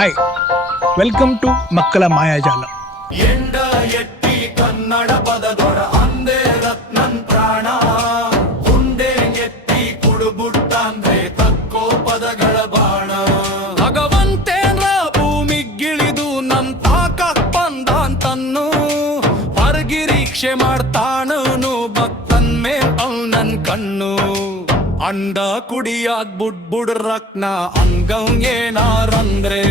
Hi, welcome to ಮಕ್ಕಳ ಮಾಯಾಜಾಲ. ಎಂಡ ಎಟ್ಟಿ ಕನ್ನಡ ಪದದೊಡ ಅಂದೇ ರತ್ನನ್ ಪ್ರಾಣ ಉಂಡೆ ಎತ್ತಿ ಕುಡುಬುಟ್ಟಂದ್ರೆ ತಕ್ಕೋ ಪದಗಳ ಬಾಣ ಭಗವಂತೇಂದ್ರ ಭೂಮಿಗಿಳಿದು ನಮ್ ತಾಕಕ್ ಬಂದಾಂತನ್ನು ಪರಗಿರೀಕ್ಷೆ ಮಾಡ್ತಾನನು ಭಕ್ತನ್ ಮೇಲ್ ನನ್ ಕಣ್ಣು ಅಂಡ ಕುಡಿಯಾಗ್ ಬುಡ್ರಕ್ನ ಅಂಗಂ ಏನಾರಂದ್ರೆ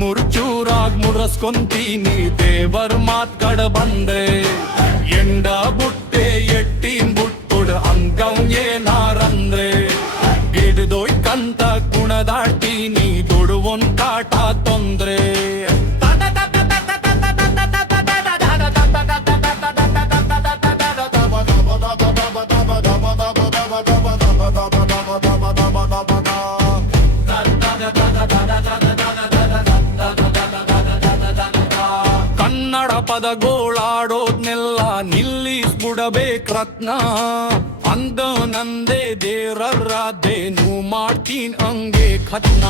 ಮುರ್ಚೂರಾಗ್ ಮುರಸ್ಕೊಂತೀನಿ ದೇವರ್ ಮಾತ್ಕಡ ಬಂದ್ರೆ ಎಂಡ ಬುಟ್ಟೆ ಎಟ್ಟಿನ್ ಬುಟ್ಬುಡ್ ಅಂಗಂ ಏನಾರಂದ್ರೆ ಗಿಡದೋಯ್ ಕಂತ ಕುಣದಾಡ್ತೀನಿ ದುಡುವೊಂದ್ ಕಾಟ ತೊಂದ್ರೆ ಕನ್ನಡ ಪದಗೋಳಾಡೋದ್ನೆಲ್ಲ ನಿಲ್ಲಿಸ್ಬಿಡಬೇಕ್ ರತ್ನ ಅಂದ ನಂದೇ ದೇರರಾಧೇನು ಮಾಡ್ತೀನ್ ಹಂಗೆ ಖತ್ನ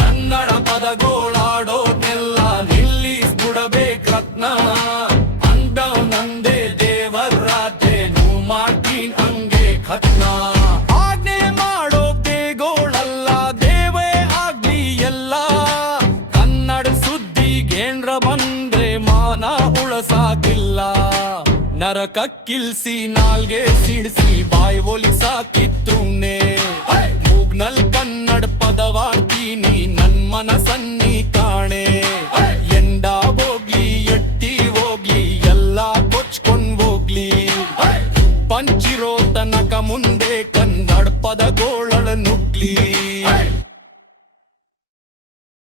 ಕನ್ನಡ ಪದಗೋಳಾಡೋದ್ನೆಲ್ಲ ನಿಲ್ಲಿಸ್ಬಿಡಬೇಕ್ ರತ್ನ ಅಂದ ನಂದೇ ದೇವರಾಧೇನು ಮಾಡ್ತೀನ್ ಹಂಗೆ ಖತ್ನ ಆಜ್ಞೆ ಮಾಡೋ ದೇಗೋಳಲ್ಲ ದೇವೇ ಆಗ್ಲಿ ಎಲ್ಲ ಕನ್ನಡ ಸುದ್ದಿಗೇಂದ್ರ ಬಂದ್ರೆ ಮಾನ ಉಳಸಾಕಿಲ್ಲ ನರಕಕ್ಕಿಲ್ಸಿ ನಾಲ್ಗೆ ಸಿಡಿಸಿ ಬಾಯಿ ಒಲಿಸಾಕಿತ್ರೂನೆ ಮೂಗ್ನಲ್